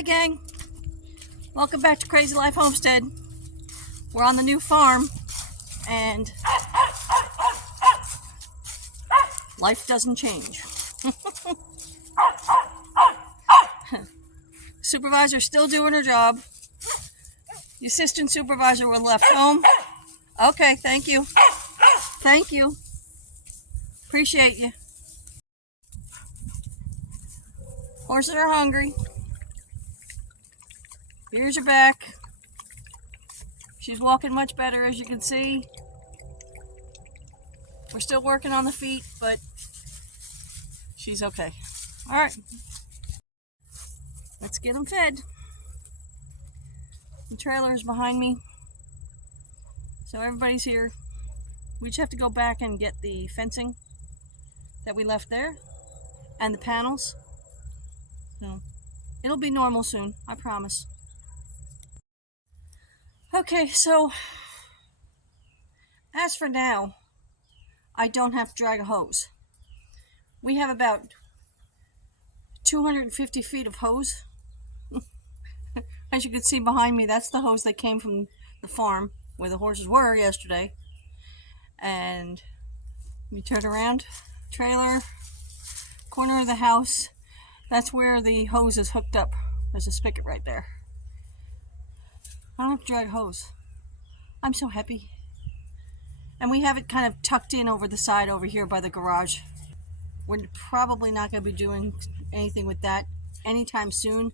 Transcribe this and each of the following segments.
Hi gang, welcome back to Crazy Life Homestead. We're on the new farm and life doesn't change. Supervisor's still doing her job. The assistant supervisor was left home. Okay, thank you. Thank you. Appreciate you. Horses are hungry. Here's her back. She's walking much better, as you can see. We're still working on the feet, but she's okay. All right, let's get them fed. The trailer is behind me, so everybody's here. We just have to go back and get the fencing that we left there and the panels. So it'll be normal soon, I promise. Okay, so as for now, I don't have to drag a hose. We have about 250 feet of hose. As you can see behind me, that's the hose that came from the farm where the horses were yesterday. And we turn around, trailer, corner of the house, that's where the hose is hooked up. There's a spigot right there. I don't have to drag a hose. I'm so happy. And we have it kind of tucked in over the side over here by the garage. We're probably not going to be doing anything with that anytime soon,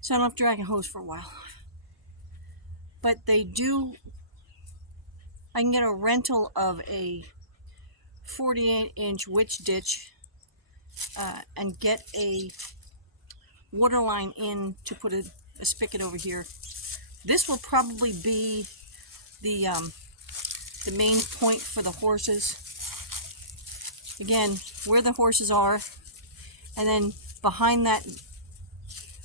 so I don't have to drag a hose for a while. But I can get a rental of a 48-inch witch ditch and get a water line in to put a spigot over here. This will probably be the main point for the horses. Again, where the horses are, and then behind that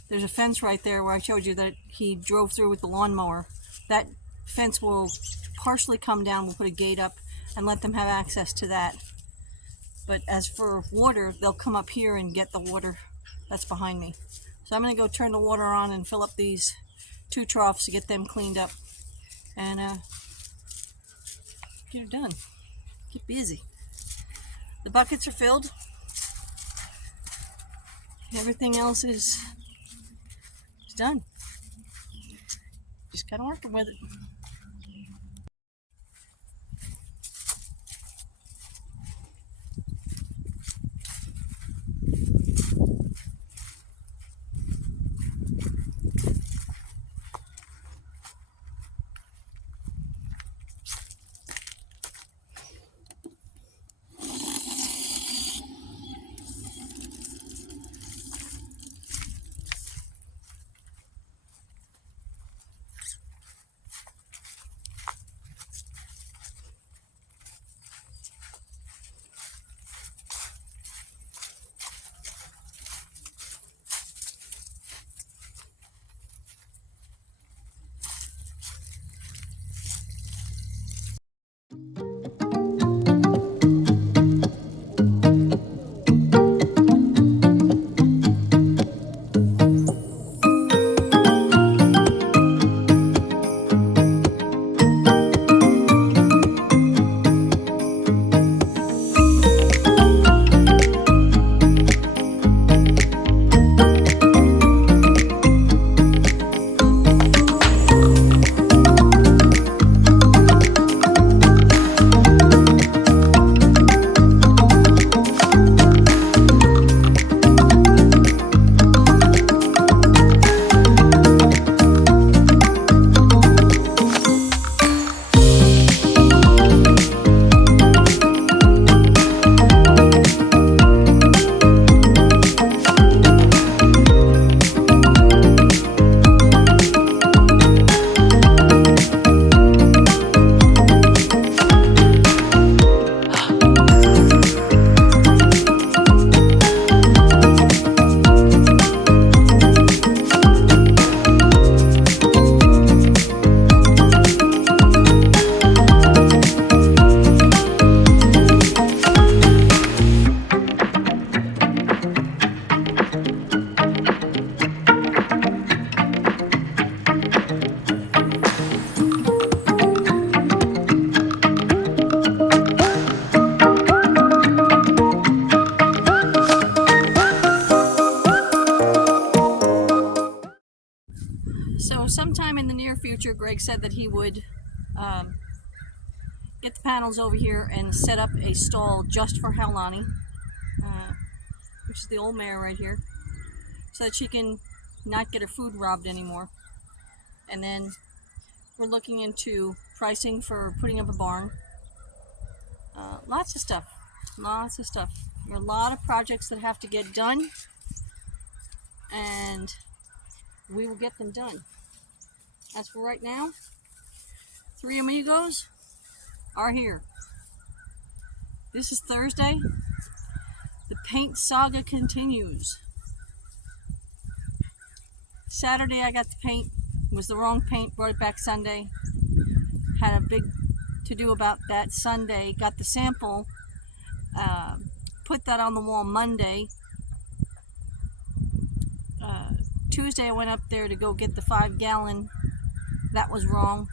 there's a fence right there where I showed you that he drove through with the lawnmower. That fence will partially come down. We'll put a gate up and let them have access to that. But as for water, they'll come up here and get the water that's behind me. So I'm going to go turn the water on and fill up these 2 troughs to get them cleaned up and get it done. Get busy. The buckets are filled. Everything else is done. Just kind of working with it. future, Greg said that he would get the panels over here and set up a stall just for Haulani, which is the old mare right here, so that she can not get her food robbed anymore. And then we're looking into pricing for putting up a barn. Lots of stuff. Lots of stuff. There are a lot of projects that have to get done, and we will get them done. As for right now, three amigos are here. This is Thursday. The paint saga continues. Saturday I got the paint. It was the wrong paint. Brought it back Sunday. Had a big to-do about that Sunday. Got the sample. Put that on the wall Monday. Tuesday I went up there to go get the 5-gallon. That was wrong.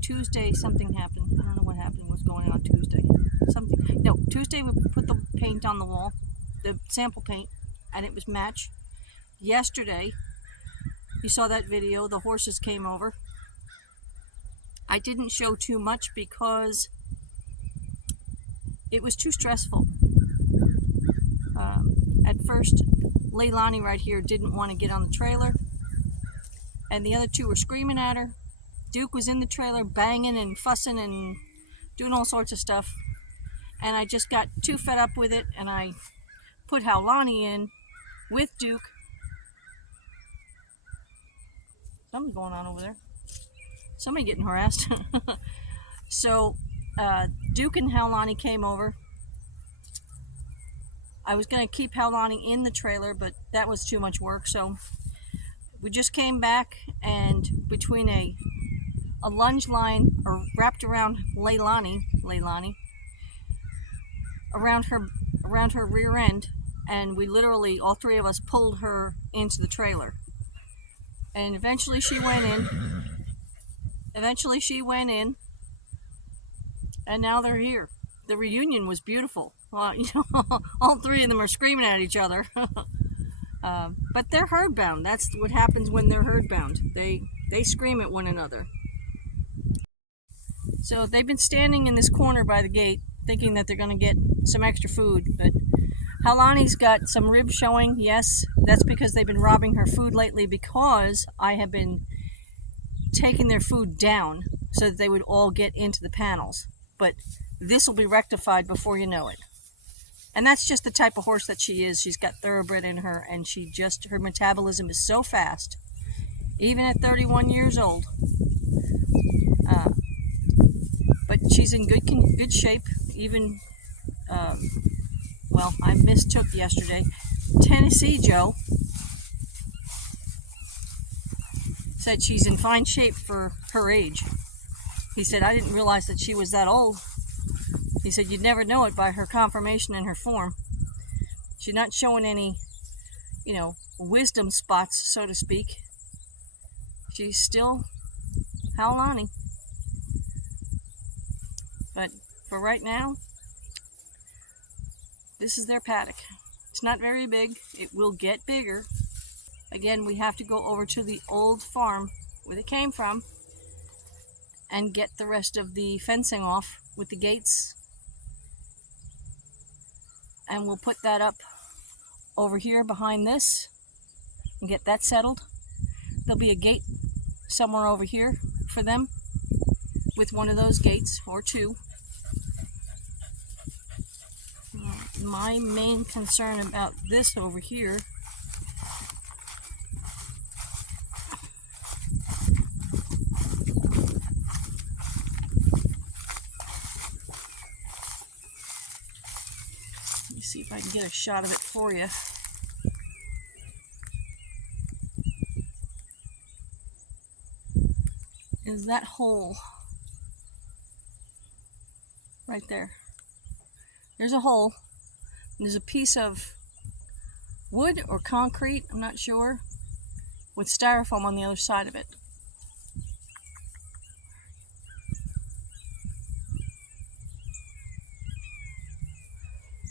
Tuesday something happened. I don't know what happened. What's going on Tuesday? Tuesday we put the paint on the wall, the sample paint, and it was match. Yesterday, you saw that video, the horses came over. I didn't show too much because it was too stressful. At first, Leilani right here didn't want to get on the trailer, and the other two were screaming at her. Duke was in the trailer banging and fussing and doing all sorts of stuff, and I just got too fed up with it, and I put Haulani in with Duke. Something's going on over there. Somebody getting harassed. So Duke and Haulani came over. I was going to keep Haulani in the trailer, but that was too much work, so we just came back, and between a lunge line wrapped around Leilani, around her rear end, and we literally, all three of us, pulled her into the trailer. And eventually she went in, and now they're here. The reunion was beautiful. Well, all three of them are screaming at each other. But they're herd bound. That's what happens when they're herd bound. They scream at one another. So they've been standing in this corner by the gate, thinking that they're going to get some extra food. But Haulani's got some ribs showing. Yes, that's because they've been robbing her food lately, because I have been taking their food down so that they would all get into the panels. But this will be rectified before you know it. And that's just the type of horse that she is. She's got thoroughbred in her, and her metabolism is so fast, even at 31 years old. But she's in good shape. Even, I mistook yesterday. Tennessee Joe said she's in fine shape for her age. He said, I didn't realize that she was that old. He said, you'd never know it by her conformation and her form. She's not showing any, wisdom spots, so to speak. She's still Haulani. But for right now, this is their paddock. It's not very big. It will get bigger. Again, we have to go over to the old farm where they came from and get the rest of the fencing off with the gates. And we'll put that up over here behind this and get that settled. There'll be a gate somewhere over here for them with one of those gates, or two. My main concern about this over here see if I can get a shot of it for you. Is that hole right there. There's a hole. There's a piece of wood or concrete, I'm not sure, with styrofoam on the other side of it.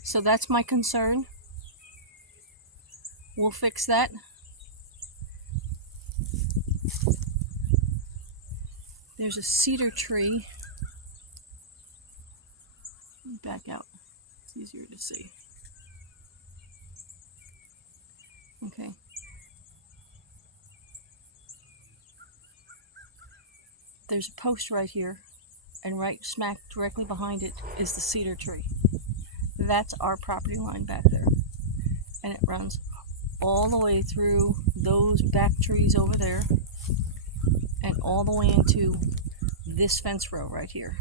So that's my concern. We'll fix that. There's a cedar tree. Back out. It's easier to see. Okay. There's a post right here, and right smack directly behind it is the cedar tree. That's our property line back there. And it runs all the way through those back trees over there and all the way into this fence row right here.